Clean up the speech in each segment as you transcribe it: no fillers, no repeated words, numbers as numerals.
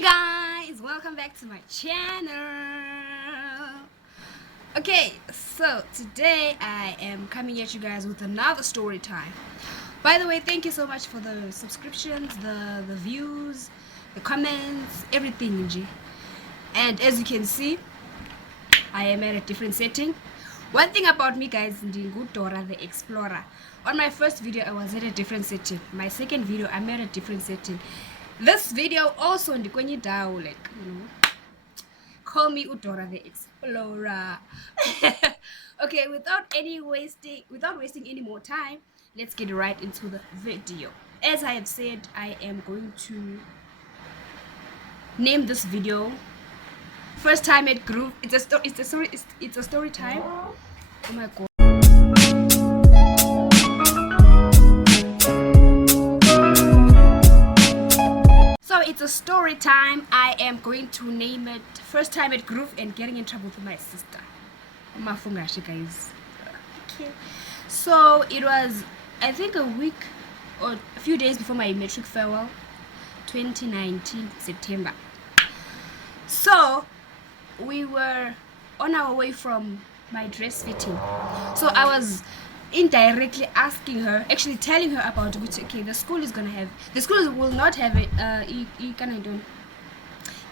Hey guys, welcome back to my channel. Okay, so today I am coming at you guys with another story time. By the way, thank you so much for the subscriptions, the views, the comments, everything, Nji. And as you can see, I am at a different setting. One thing about me, guys, Dora the Explorer. On my first video, I was at a different setting. My second video, I'm at a different setting. This video also ndikwenye dao, like, you know, call me Udora the Explorer. Okay, without wasting any more time, let's get right into the video. As I have said, I am going to name this video First Time at Groove. It's a story time. Oh my god. It's a story time. I am going to name it First Time at Groove and Getting in Trouble with My Sister. Mafungashi, guys. Okay. So it was, I think, a week or a few days before my matric farewell, 2019 September. So we were on our way from my dress fitting. So I was indirectly asking her, actually telling her about, okay, the school will not have it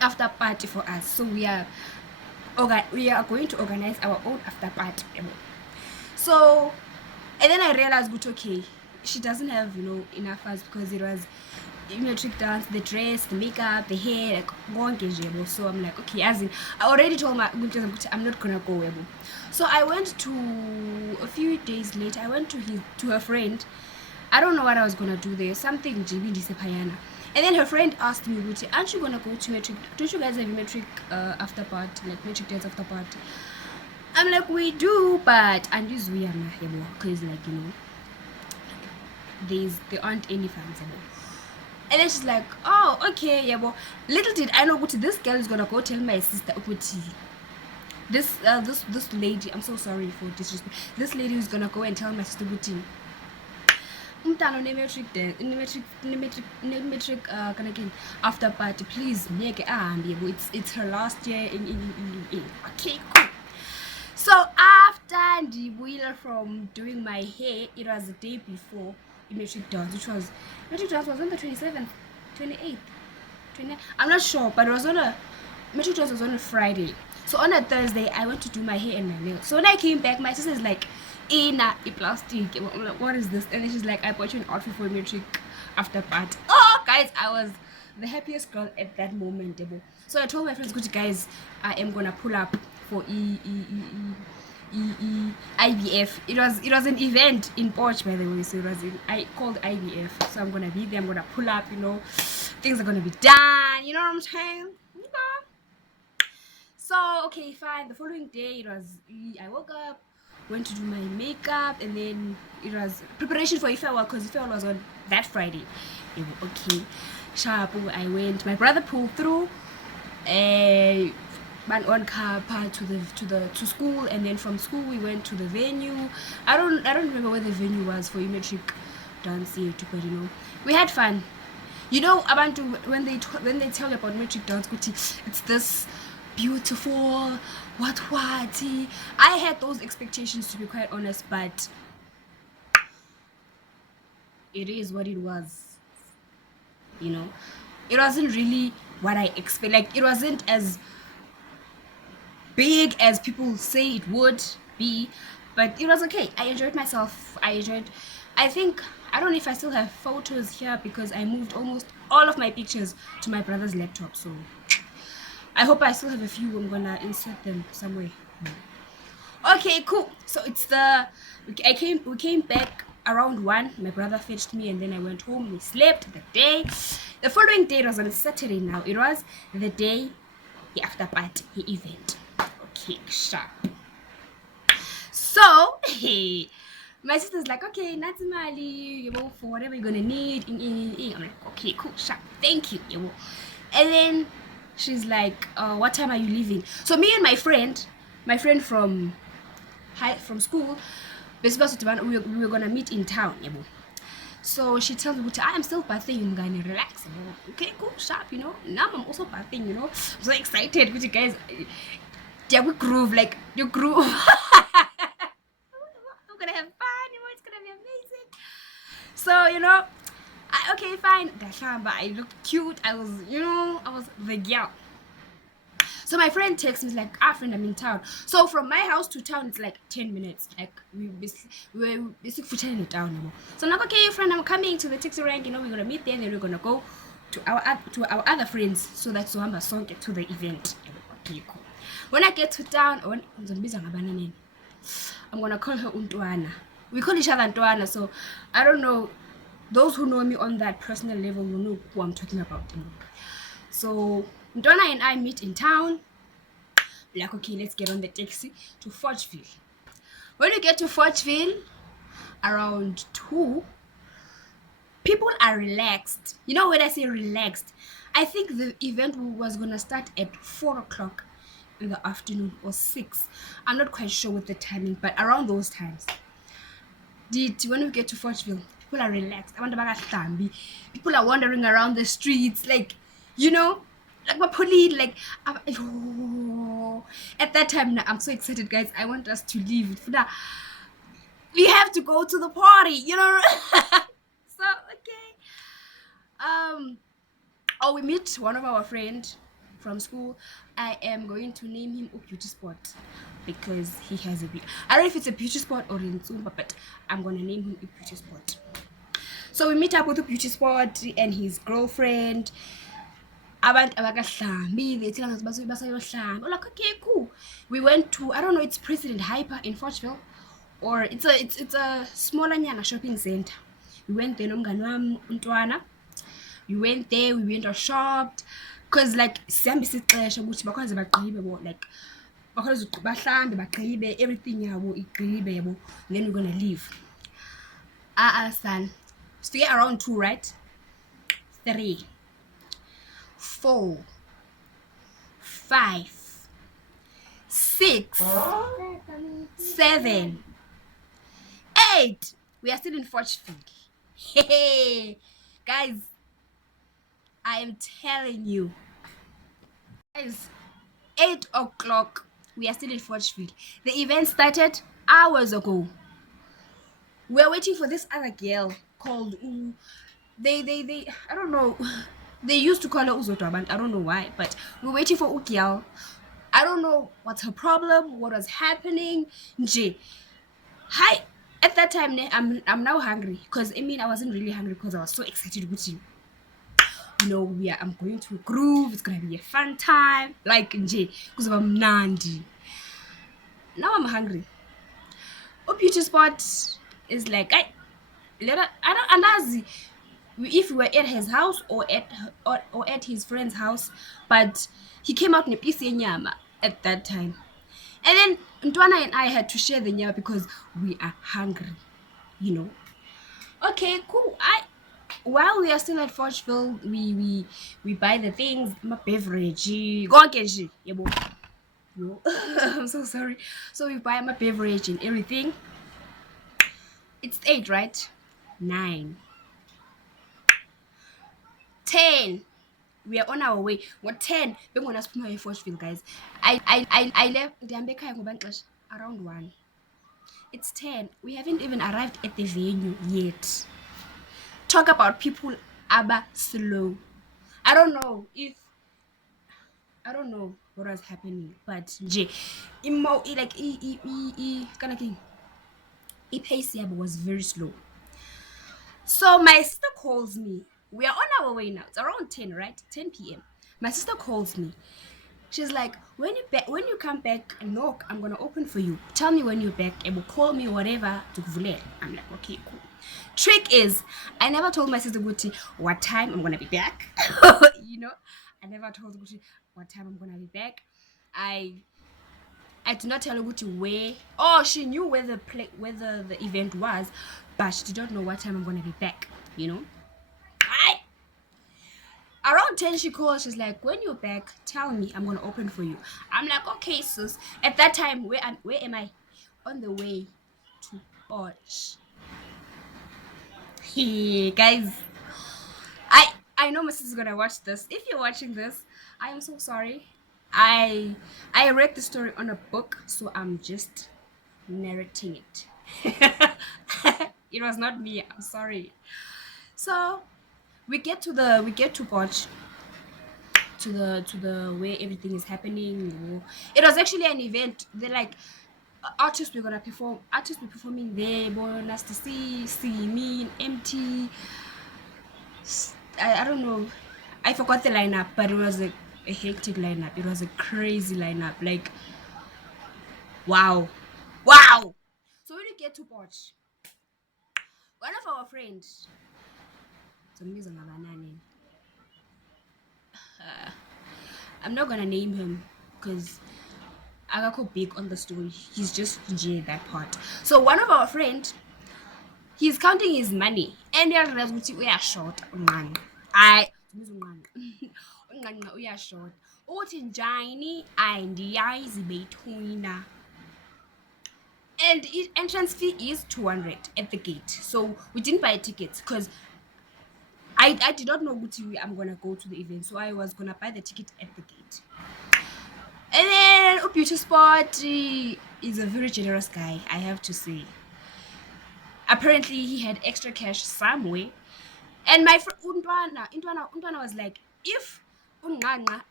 after party for us, so we are going to organize our own after party. So, and then I realized, okay, she doesn't have, enough funds, because it was matric dance, the dress, the makeup, the hair, like, so I'm like, okay, as in, I already told my I'm not gonna go. So I went to, a few days later, I went to her friend. I don't know what I was gonna do there, something GB Disepayana. And then her friend asked me, aren't you gonna go to matric? Don't you guys have a matric after party, like matric dance after party? I'm like, we do, but and this we are not, because, like, there aren't any fans. And then she's like, oh, okay, yeah, well, little did I know, this girl is gonna go tell my sister, this lady, I'm so sorry for disrespect, this lady is gonna go and tell my sister, matric after party, please, it's her last year in. Okay, cool. So after the wheeler from doing my hair, it was the day before matric dance, matric dance was on the 27th, 28th, 29th, I'm not sure, but it was matric dance was on a Friday. So on a Thursday, I went to do my hair and my nails. So when I came back, my sister's like, plastic. I'm like, what is this? And then she's like, I bought you an outfit for matric after party. Oh, guys, I was the happiest girl at that moment. So I told my friends, good guys, I am gonna pull up for IBF. It was an event in Porch, by the way. So I called IBF. So I'm gonna be there. I'm gonna pull up. Things are gonna be done. You know what I'm saying? Okay. So okay, fine. The following day, I woke up, went to do my makeup, and then it was preparation for Ifewa, because Ifewa was on that Friday. Okay, sharp. I went. My brother pulled through. On car part to school, and then from school we went to the venue. I don't remember where the venue was for matric dance yet, but we had fun. Abantu, when they tell you about matric dance, it's this beautiful what I had those expectations, to be quite honest, but it is what it was. It wasn't really what I expect. Like, it wasn't as big as people say it would be, but it was okay. I enjoyed myself. I think, I don't know if I still have photos here, because I moved almost all of my pictures to my brother's laptop, so I hope I still have a few. I'm gonna insert them somewhere. Okay, cool. So we came back around 1. My brother fetched me, and then I went home. We slept the day. The following day, it was on a Saturday now. It was the day after party event. Okay, sharp. So my sister's like, okay, Natimali, for whatever you're gonna need. I'm like, okay, cool, sharp, thank you. And then she's like, what time are you leaving? So me and my friend from school, we were gonna meet in town. So she tells me, I am still bathing, I'm gonna relax. Okay, cool, sharp, Now I'm also bathing, I'm so excited with you guys. Yeah, we groove, like you groove. I'm gonna have fun, it's gonna be amazing. So, okay, fine. But I looked cute. I was the girl. So my friend texts me like, friend, I'm in town. So from my house to town, it's like 10 minutes. Like we're basically in town. So I'm like, okay, friend, I'm coming to the taxi rank. We're gonna meet there, and then we're gonna go to our other friends. So that's Zohamba song get to the event. Okay, cool. When I get to town, I'm gonna call her Untwana. We call each other Untwana, so I don't know. Those who know me on that personal level will know who I'm talking about. So Untwana and I meet in town. Like, okay, let's get on the taxi to Forgeville. When you get to Forgeville, around 2, people are relaxed. When I say relaxed, I think the event was gonna start at 4 o'clock in the afternoon or 6. I'm not quite sure with the timing, but around those times. When we get to Forgeville, people are relaxed. People are wandering around the streets, like my police, like at that time. I'm so excited, guys. I want us to leave. We have to go to the party, So okay. We meet one of our friends from school. I am going to name him a beauty spot because he has a beauty. I don't know if it's a beauty spot or in Zumba, but I'm gonna name him a beauty spot. So we meet up with a beauty spot and his girlfriend. Abantu abakahlambi, they tell us basayohlamba. Like, okay, cool. We went to, I don't know, it's President Hyper in Forgeville, or it's a smaller nyana shopping center. We went there, nomngani wami uNtwana. We went there, we went or shopped, because like sihambisa ixesha ukuthi bakwazi bagqibe bo, like bakwazi bahlambe bagqibe everything yabo igqibe yabo, then we're gonna leave. Son, stay around 2, right? 3, 4, 5, 6, 7, 8. We are still in Forgeville. Hey, guys, I am telling you, guys, 8 o'clock. We are still in Forgeville. The event started hours ago. We're waiting for this other girl called they I don't know. They used to call her Uzotwabant. I don't know why, but we're waiting for Ukiel. I don't know what's her problem, what was happening. Hi. At that time, I'm now hungry because I wasn't really hungry because I was so excited with you. I'm going to groove. It's gonna be a fun time. Like because I'm Nandi. Now I'm hungry. A beauty spot is like I don't know if we were at his house or at his friend's house, but he came out in a piece of nyama at that time. And then Ntwana and I had to share the nyama because we are hungry, Okay, cool. While we are still at Forgeville, we buy the things, my beverage, I'm so sorry. So we buy my beverage and everything. It's 8, right? 9, 10. We are on our way. What 10? We're gonna spend my Forgeville, guys. I left the around 1. It's 10. We haven't even arrived at the venue yet. Talk about people aba slow. I don't know what was happening, but pace was very slow. So my sister calls me. We are on our way now. It's around 10, right? 10 p.m. My sister calls me. She's like, when you come back, knock, I'm gonna open for you. Tell me when you're back. Able call me, whatever. I'm like, okay, cool. Trick is, I never told my sister Gucci what time I'm gonna be back. I never told Gucci what time I'm gonna be back. I did not tell Gucci where. Oh, she knew where the event was, but she did not know what time I'm gonna be back. Around 10 she calls. She's like, when you're back, tell me, I'm gonna open for you. I'm like, okay, sis. At that time, where am I? On the way to Orch. Hey, guys, I know my sister's gonna watch this. If you're watching this, I am so sorry. I I read the story on a book, so I'm just narrating it. It was not me. I'm sorry. So we get to watch to the where everything is happening. It was actually an event. They're like artists were gonna perform. Artists were performing there. Bonus to see me empty. I don't know. I forgot the lineup, but it was a hectic lineup. It was a crazy lineup. Like, wow. Wow. So when you get to watch, one of our friends, I'm not gonna name him because I got big on the story. He's just J that part. So one of our friends, he's counting his money and uyarealize ukuthi uyashort unqanqa. Unqanqa uyashort. Uthi njani andiyazi beyithuna. And entrance fee is 200 at the gate. So we didn't buy tickets because I did not know ukuthi I'm gonna go to the event. So I was gonna buy the ticket at the gate. And then Beauty Spot is a very generous guy, I have to say. Apparently he had extra cash somewhere. And my friend Untwana was like, if Unqanqa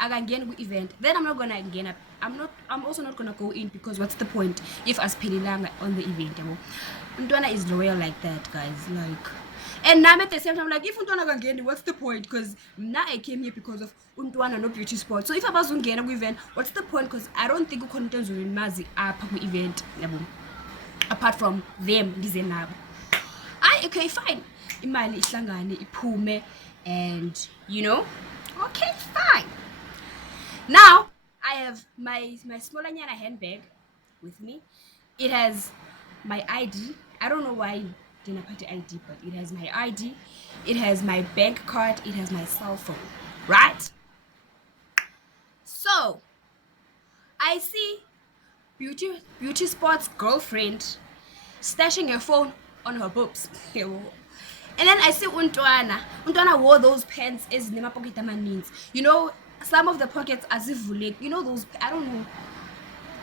akangena ku-event, then I'm not gonna ngena. I'm also not gonna go in because what's the point if asiphelelanga on the event, yabo? Untwana is loyal like that, guys. Like, and now at the same time, like, if Untwana kangeni, what's the point? Because now I came here because of Untwana no Beauty Spot. So if abazungena ku-event, what's the point? Because I don't think ukhona mazi apha ku-event, yabo. Apart from them, ndize nabo. Okay, fine. Imali ihlangane iphume, and you know, okay, fine. Now I have my smaller nyana handbag with me. It has my ID. I don't know why didn't put the ID, but it has my ID. It has my bank card. It has my cell phone. Right? So I see Beauty Spot's girlfriend stashing her phone on her boobs. And then I see Untwana. Untwana wore those pants as nema pocket amaninzi. You know, some of the pockets as if vulek. You know those, I don't know.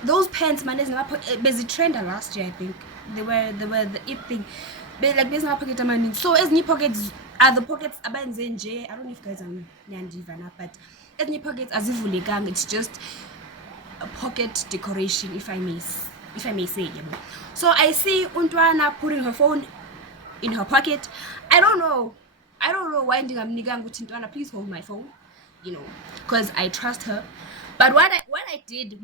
Those pants man is nema busy trender last year, I think. They were the it thing. But like there's nema pocket amaninzi. So as new pockets are the pockets abanze nje. I don't know if guys are nyandivana, but as new pockets as if vulekang, it's just a pocket decoration, if I may say. So I see Untwana putting her phone in her pocket. I don't know why ndingamnikanga ukuthi Ntwana, please hold my phone, you know, because I trust her. But what I did,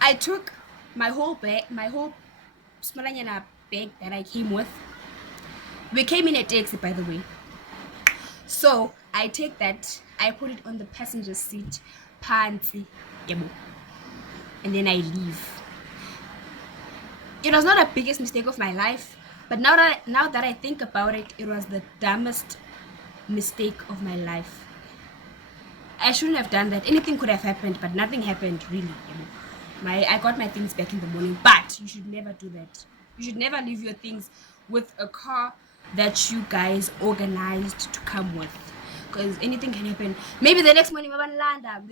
I took my whole smalanyana bag that I came with. We came in a taxi, by the way. So I take that, I put it on the passenger seat, panty, and then I leave. It was not the biggest mistake of my life, but now that I think about it, it was the dumbest mistake of my life. I shouldn't have done that. Anything could have happened, but nothing happened really. I got my things back in the morning, but you should never do that. You should never leave your things with a car that you guys organized to come with, because anything can happen. Maybe the next morning they're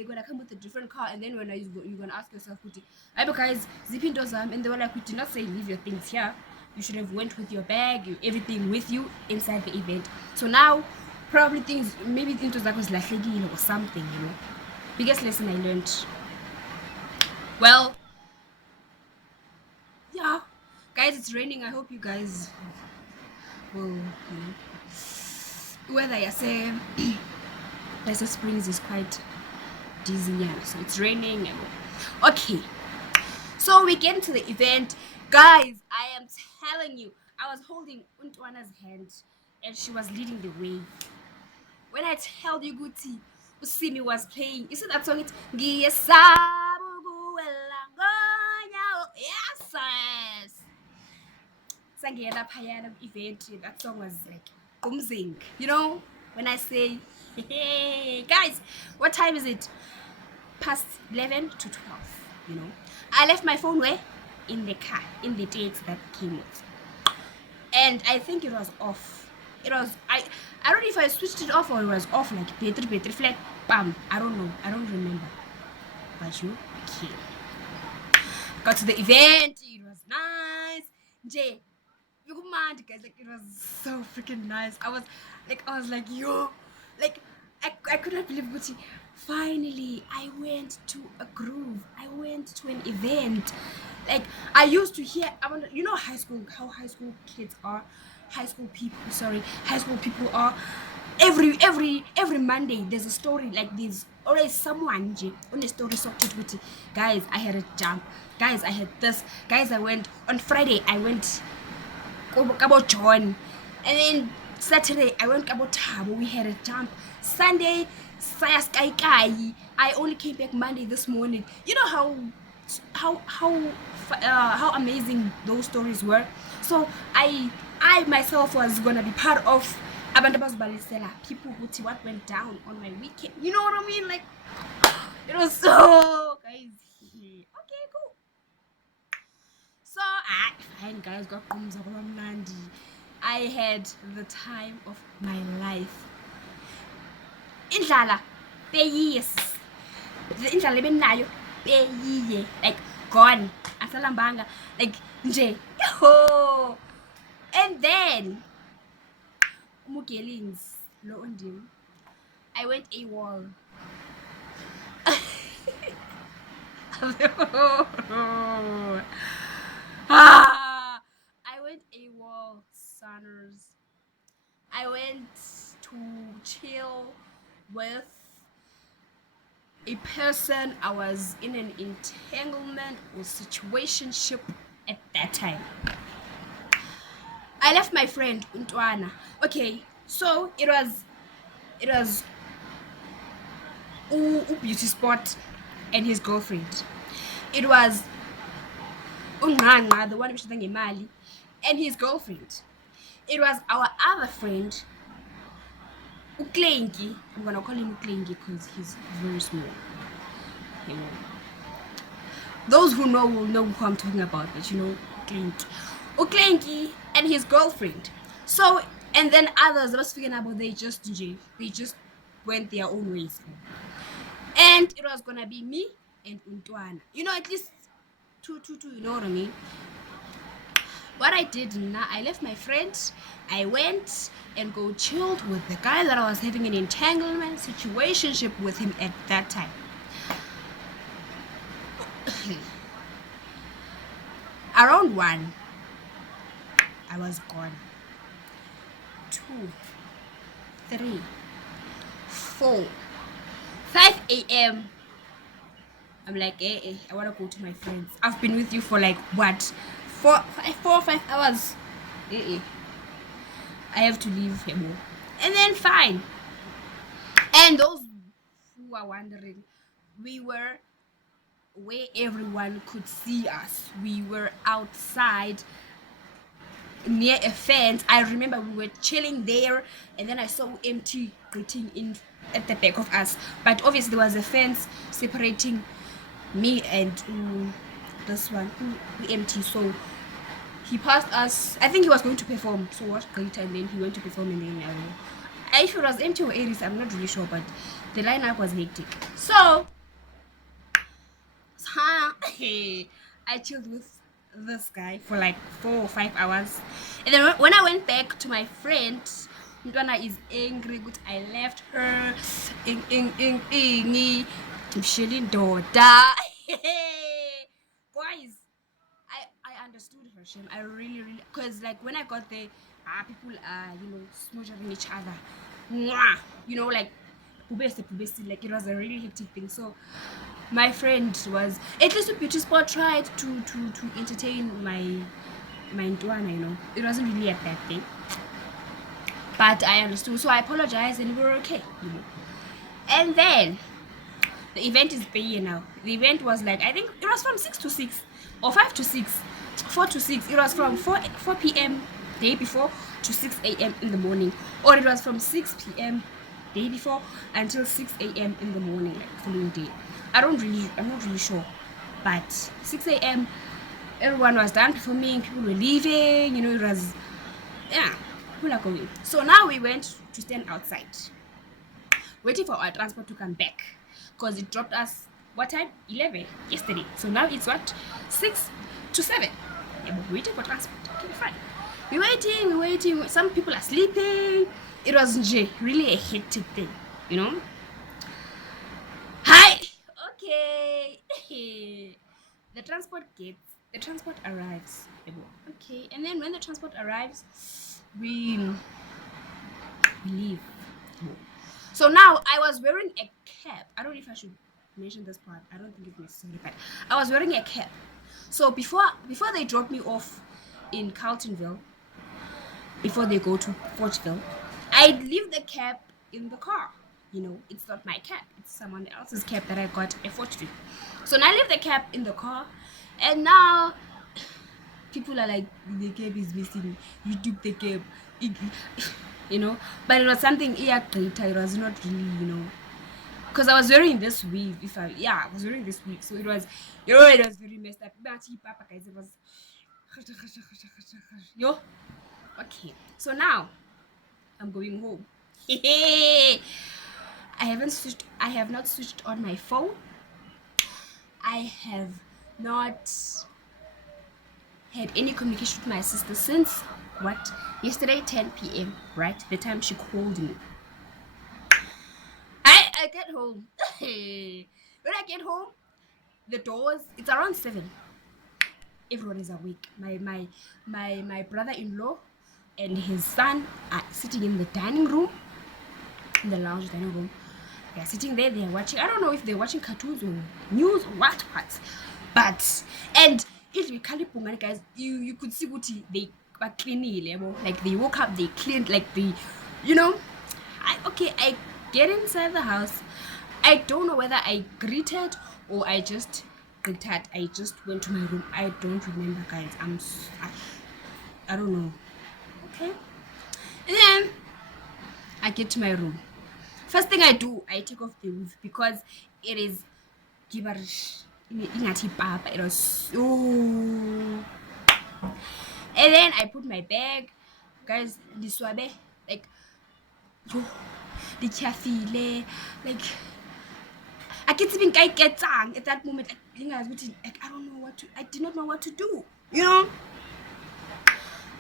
gonna come with a different car, and then when you're gonna ask yourself, guys, zipping doors, and they were like, we did not say leave your things here. You should have went with your bag, everything with you inside the event. So now probably maybe things was lahlekile or something, you know. Biggest lesson I learned. Well, yeah, guys, it's raining. I hope you guys will, you know, whether I say Leicester Springs is quite dizzy, yeah, so it's raining. Okay, so we get into the event, guys. I am telling you, I was holding Untwana's hand and she was leading the way. When I tell you, Guti, Usimi was playing. You see that song? It's yes, event. That song was like boomzing. You know, when I say, hey, guys, what time is it? Past 11 to 12. You know, I left my phone where? in the car, in the dates that came with. And I think it was off. It was, I don't know if I switched it off or it was off, like battery flat, bam. I don't know. I don't remember. But you okay. Got to the event, it was nice. Jay, you mad guys, like it was so freaking nice. I was like, yo, like I couldn't believe Gucci. Finally, I went to a groove. I went to an event. Like I used to hear, you know, how high school kids are, high school people are. Every Monday there's a story, like there's always someone on a story sorted with, guys, I had a jump, guys, I had this, guys, I went on Friday, I went about John, and then Saturday I went about Tabo, we had a jump. Sunday saya sky kai. I only came back Monday this morning. You know how amazing those stories were. So I myself was gonna be part of abantu abazibalisela people who what went down on my weekend. You know what I mean? Like it was so, guys. Okay, cool. So fine, guys, got I had the time of my life. Indlala peyis. The indlala benayo peyiye, like gone. Asalambanga, like nje. Yo. And then Mugelins, lo undim. I went AWOL. I went AWOL, Sonners. I went to chill with a person I was in an entanglement or situationship at that time. I left my friend Untwana. Okay, so it was Beauty Spot and his girlfriend. It was Unanga, the one which is Mali, and his girlfriend. It was our other friend, Uklengi. I'm gonna call him Uklengi because he's very small. You know. Those who know will know who I'm talking about, but you know, Uklengi and his girlfriend. So, and then others, I was figuring out they just went their own ways. And it was gonna be me and Untwana. You know, at least two, you know what I mean? What I did now, I left my friend, I went and go chilled with the guy that I was having an entanglement situationship with him at that time. Around 1, I was gone. 2, 3, 4, 5 a.m. I'm like, I want to go to my friends. I've been with you for like what? 4 or 5 hours. I have to leave him. And then fine. And those who are wondering, we were where everyone could see us. We were outside near a fence. I remember we were chilling there, and then I saw MT greeting in at the back of us. But obviously there was a fence separating me and this one who MT. So he passed us. I think he was going to perform. So what great, and then he went to perform, and then if it was MT or Aries, I'm not really sure, but the lineup was hectic. So I chilled with this guy for like 4 or 5 hours, and then when I went back to my friend, Mtwana is angry but I left her. Guys, I understood her shame. I really, because like when I got there, people are, you know, smooching each other. Mwah! You know, like like it was a really hectic thing. So my friend was, at least with Beauty Spot, tried to entertain my Ntwana, you know. It wasn't really a bad thing, but I understood, so I apologized and we were okay, you know. And then the event is paying now. The event was like, I think it was from 6 to 6 or 5 to 6, 4 to 6. It was from 4 p.m. day before to 6 a.m. in the morning, or it was from 6 p.m. day before until 6 a.m. in the morning, like following day. I'm not really sure, but 6 a.m. Everyone was done performing, people were leaving, it was, yeah, people are going. So now we went to stand outside, waiting for our transport to come back, because it dropped us, what time? 11 yesterday. So now it's what? 6 to 7. Yeah, we're waiting for transport. Okay, fine. We're waiting. Some people are sleeping. It was really a hectic thing, Hi. Okay. The transport arrives. Okay, and then when the transport arrives, we leave. So now I was wearing a cap. I don't know if I should mention this part. I don't think it's necessary, but I was wearing a cap. So before they drop me off in Carltonville, before they go to Fortville, I'd leave the cap in the car. It's not my cap. It's someone else's cap that I got at Fortville. So now I leave the cap in the car, and now people are like, the cap is missing. You took the cap. But it was something greater. It was not really, because I was wearing this weave. I was wearing this weave, so it was, it was very messed up. Guys, it was, yo. Okay, so now I'm going home. I have not switched on my phone. I have not had any communication with my sister since yesterday 10 p.m. right, the time she called me. I get home. When I get home, the doors, it's around 7. Everyone is awake. My brother-in-law and his son are sitting in the dining room, in the lounge dining room. They are sitting there. They are watching. I don't know if they're watching cartoons or news or what. But and if we can't put guys, you could see what they were cleaning. Like they woke up, they cleaned, like I get inside the house. I don't know whether I greeted or I just greeted. I just went to my room. I don't remember, guys. I don't know. Okay. And then I get to my room. First thing I do, I take off the weave because it is gibberish. It was so. And then I put my bag, guys. This wabe, like, yo, the chafile, like. I can't even get at that moment. Like, I don't know what to. I did not know what to do.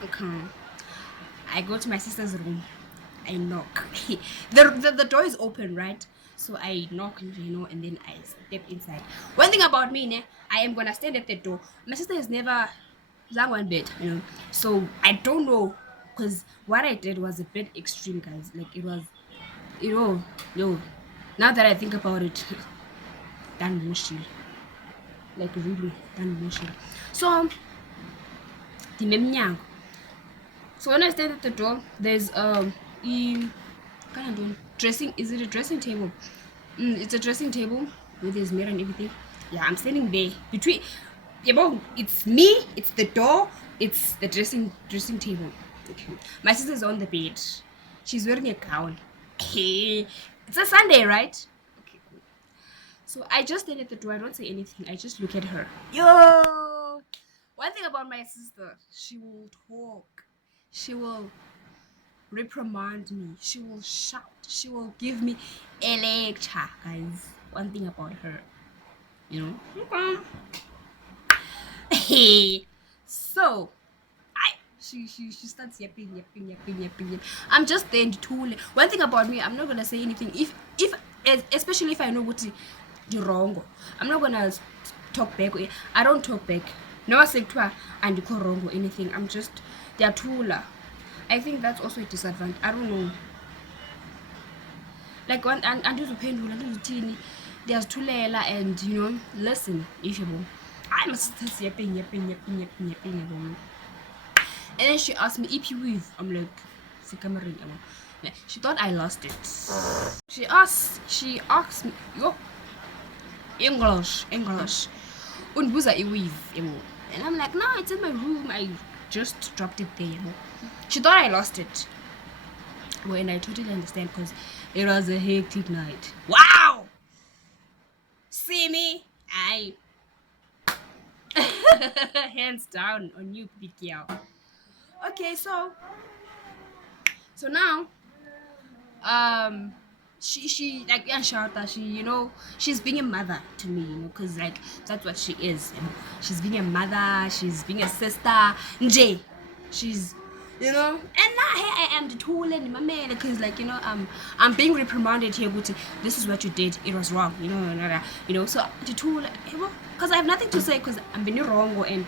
Okay. I go to my sister's room. I knock. the door is open, right? So I knock, and then I step inside. One thing about me, I am gonna stand at the door. My sister has never done one bed, So I don't know, because what I did was a bit extreme, guys. Like it was, now that I think about it, done bullshit. Like really done bullshit. So the memnyang. So when I stand at the door, there's dressing. Is it a dressing table? It's a dressing table with his mirror and everything. Yeah, I'm standing there between. It's me. It's the door. It's the dressing table. Okay. My sister's on the bed. She's wearing a gown. Hey, it's a Sunday, right? Okay, cool. So I just stand at the door. I don't say anything. I just look at her. Yo. One thing about my sister, she will talk. She will reprimand me. She will shout. She will give me a lecture, guys. One thing about her, So she starts yapping. I'm just there to tool. One thing about me, I'm not gonna say anything. If especially if I know what the wrong, I'm not gonna talk back. I don't talk back. No, I say to her and call wrong or anything. I'm just their tooler. I think that's also a disadvantage. I don't know. Like one and do painful and teeny. There's Tulela and listen, if you I'm just yapping. And then she asked me if you weave. I'm like, she thought I lost it. She asked me, yo, English. Unbuza I weave, and I'm like, no, it's in my room. I just dropped it there, She thought I lost it. And I totally understand because it was a hectic night. Wow! See me? Hands down on you, big girl. Okay, so now she like yeah Shanta, she's being a mother to me, because like that's what she is. She's being a mother, she's being a sister. Nje, she's and now here I am the tool and my man, because like I'm being reprimanded here, Guti. This is what you did, it was wrong, so the tool, because I have nothing to say, because I'm being wrong, and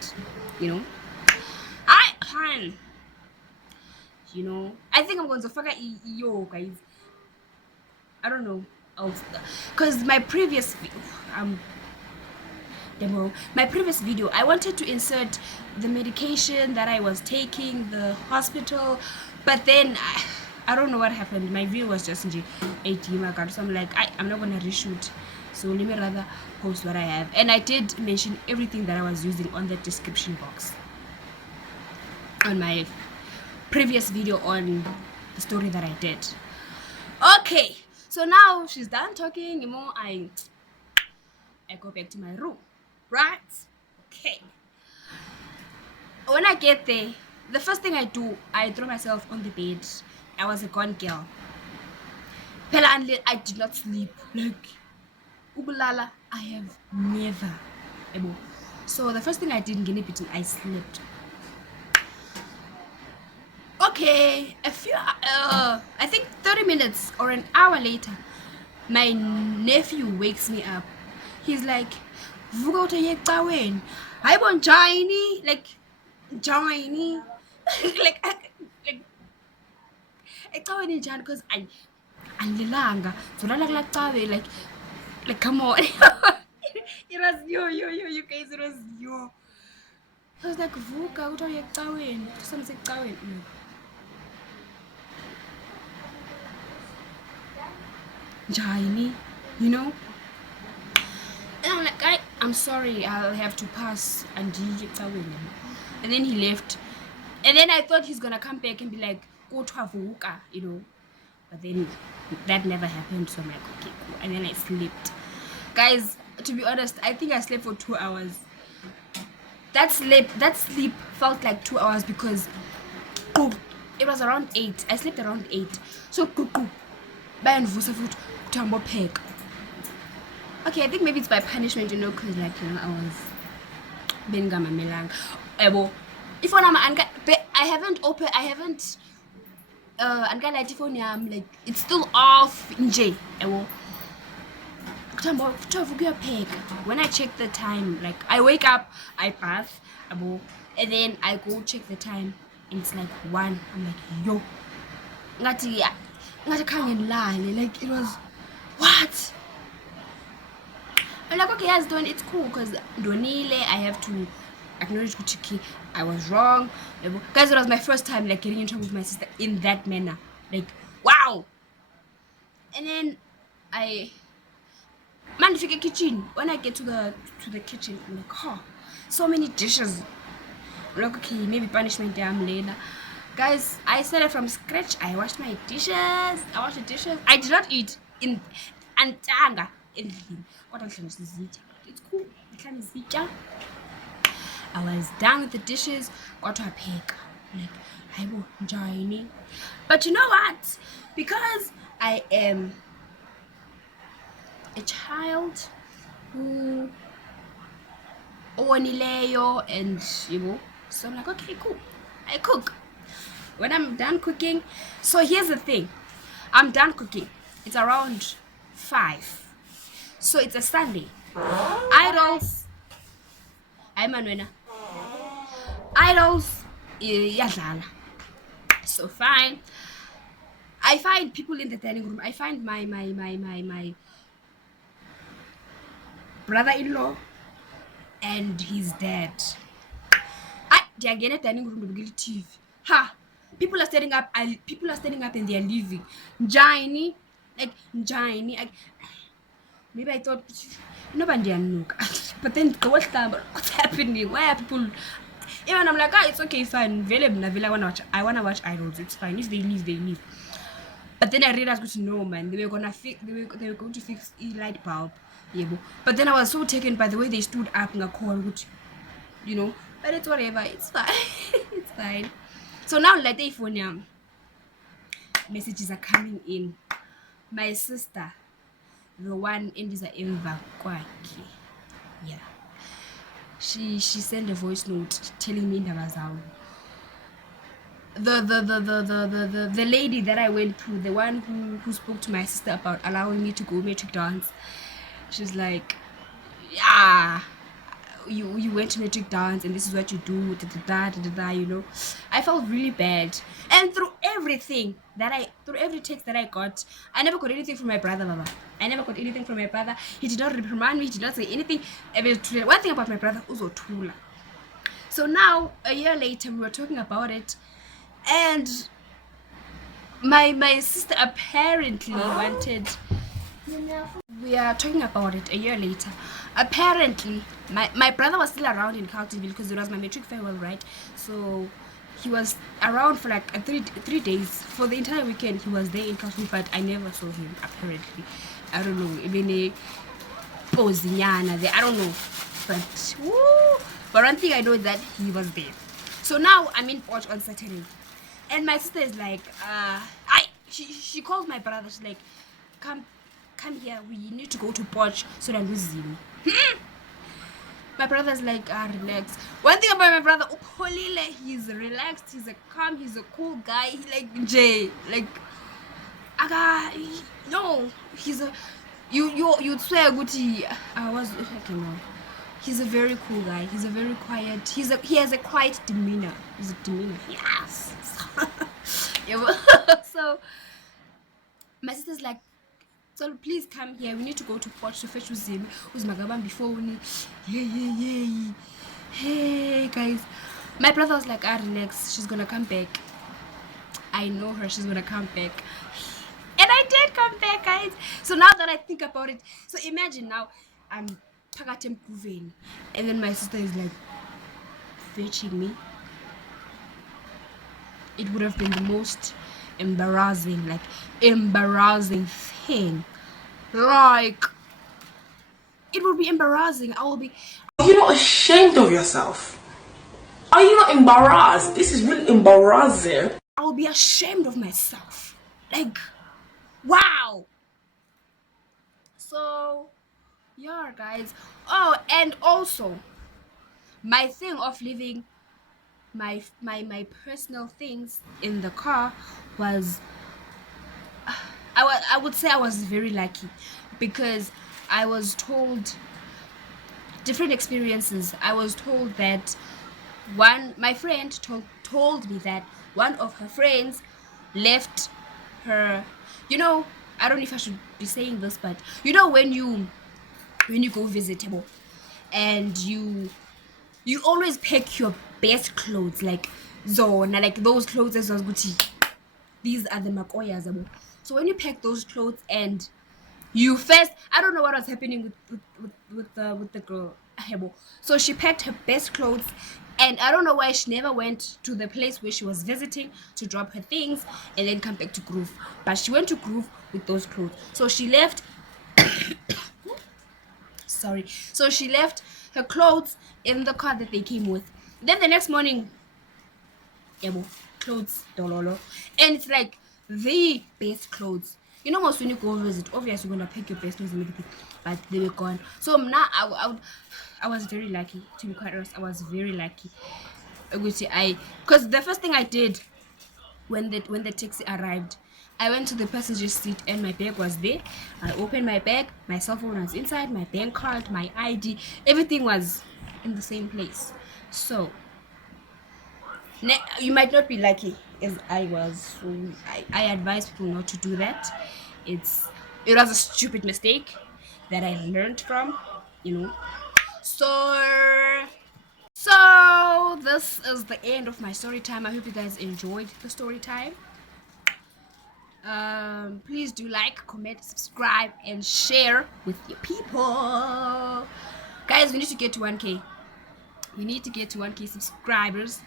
I fine. I think I'm going to fuck yo guys. I don't know, because my previous my previous video, I wanted to insert the medication that I was taking, the hospital, but then I don't know what happened. My video was just 18 ago, so I'm like, I'm not gonna reshoot, so let me rather post what I have. And I did mention everything that I was using on the description box on my previous video on the story that I did. Okay, so now she's done talking, I go back to my room, right? Okay. When I get there, the first thing I do, I throw myself on the bed. I was a gone girl. I did not sleep. Like, ubulala, I have never. So the first thing I did, I slept. Okay, I think 30 minutes or an hour later, my nephew wakes me up. He's like, vuka uthayekaweni. Hayibo njani, like njani. like ecaweni njani, because andilanga. Zolala kula cawe, like come on. It was you guys, it was you. I was like, vuka uthayekaweni. Something caweni. Njani, and I'm like, I'm sorry, I'll have to pass and then he left, and then I thought he's gonna come back and be like, go to Avuka, but then that never happened, so I'm like, okay, cool. And then I slept. Guys, to be honest, I think I slept for 2 hours. That sleep felt like 2 hours, because it was around 8. I slept around 8, so okay, I think maybe it's by punishment, because like I was being gamamelang. If I haven't light phone, like it's still off nje. When I check the time, like I wake up, I bath, and then I go check the time, and it's like 1. I'm like, yo, like it was what? I'm like, okay, yes, done, it's cool, because donile, I have to acknowledge Kuchiki, I was wrong. Guys, it was my first time like getting in trouble with my sister in that manner. Like, wow. And then I manifest kitchen. When I get to the kitchen, I'm like, oh, so many dishes. I'm like, okay, maybe punishment time later. Guys, I started from scratch. I washed my dishes. I did not eat in antanga. It's cool. I was done with the dishes, got to a pick. Like, I will join it. But you know what? Because I am a child who onileyo, and so I'm like, okay, cool. I cook. When I'm done cooking, so here's the thing. I'm done cooking. It's around 5. So it's a Sunday. Idols. I'm Manuela. Idols. Yadlala. So fine. I find people in the dining room. I find my brother-in-law and his dad. They are getting dining room to begin TV. Ha! People are standing up. People are standing up and they are leaving. Njani, like Njani. Maybe I thought nobody knew. But then what's happening? Why are people? Even I'm like, it's okay, fine. I wanna watch idols. It's fine. If they leave, they leave. But then I realized, no man, they were going to fix a light bulb. Yeah, but then I was so taken by the way they stood up in a call. you know. But it's whatever, it's fine. It's fine. So now let the phone messages are coming in. My sister, the one in this Emva kwakhe, yeah, she sent a voice note telling me Ndabazao. The lady that I went to, the one who spoke to my sister about allowing me to go metric dance, she's like, yeah, you went to metric dance and this is what you do, you know. I felt really bad. And through every text that I got, I never got anything from my brother, Baba. I never got anything from my brother. He did not reprimand me, he did not say anything. One thing about my brother, Uzotula. So now, a year later, we were talking about it, and my sister apparently wanted, we are talking about it a year later. Apparently, my brother was still around in Carltonville because it was my matric farewell, right? So he was around for like three days. For the entire weekend, he was there in Carltonville, but I never saw him, apparently. I don't know, even a Pozinyana there, I don't know. But, woo! But one thing I know is that he was there. So now I'm in Porch on Saturday. And my sister is like, she calls my brother, she's like, come here, we need to go to Porch so that we see me. My brother's like, relax. One thing about my brother, he's relaxed, he's a calm, he's a cool guy. He like Jay, like, no, he's a, you'd swear Gucci, he's a very cool guy. He's a very quiet. He has a quiet demeanor. He's a demeanor. Yes. So my sister's like, so please come here. We need to go to Porch to fetch Uzim. Who's Magabam before we need. Yeah. Hey guys. My brother was like, relax. She's gonna come back. I know her. She's gonna come back. And I did come back, guys. So now that I think about it, so imagine now I'm and then my sister is like fetching me. It would have been the most embarrassing thing. Like, it would be embarrassing. I will be. Are you not ashamed of yourself? Are you not embarrassed? This is really embarrassing. I will be ashamed of myself. Like, wow. So yeah, guys. Oh, and also my thing of leaving my personal things in the car was, I would say I was very lucky, because I was told different experiences. I was told that my friend told me that one of her friends left her, you know, I don't know if I should be saying this, but you know, when you go visitable and you always pick your best clothes, like zona, like those clothes as was Gucci, these are the makoyas. So when you pack those clothes and you first, I don't know what was happening with the girl. So she packed her best clothes, and I don't know why she never went to the place where she was visiting to drop her things and then come back to Groove, but she went to Groove with those clothes. So she left so she left her clothes in the car that they came with. Then the next morning, clothes dololo, and it's like the best clothes. You know, most when you go visit, obviously you're gonna pick your best clothes and everything, but they were gone. So now I was very lucky, to be quite honest. I was very lucky, because the first thing I did when the taxi arrived, I went to the passenger seat and my bag was there. I opened my bag, my cell phone was inside, my bank card, my ID, everything was in the same place. So you might not be lucky as I was. So I advise people not to do that. It was a stupid mistake that I learned from, you know. So this is the end of my story time. I hope you guys enjoyed the story time. Please do like, comment, subscribe, and share with your people. Guys, we need to get to 1K. We need to get to 1K subscribers.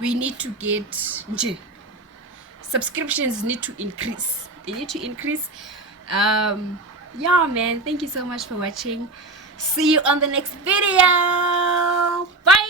We need to get subscriptions need to increase. They need to increase. Yeah, man, thank you so much for watching. See you on the next video. Bye.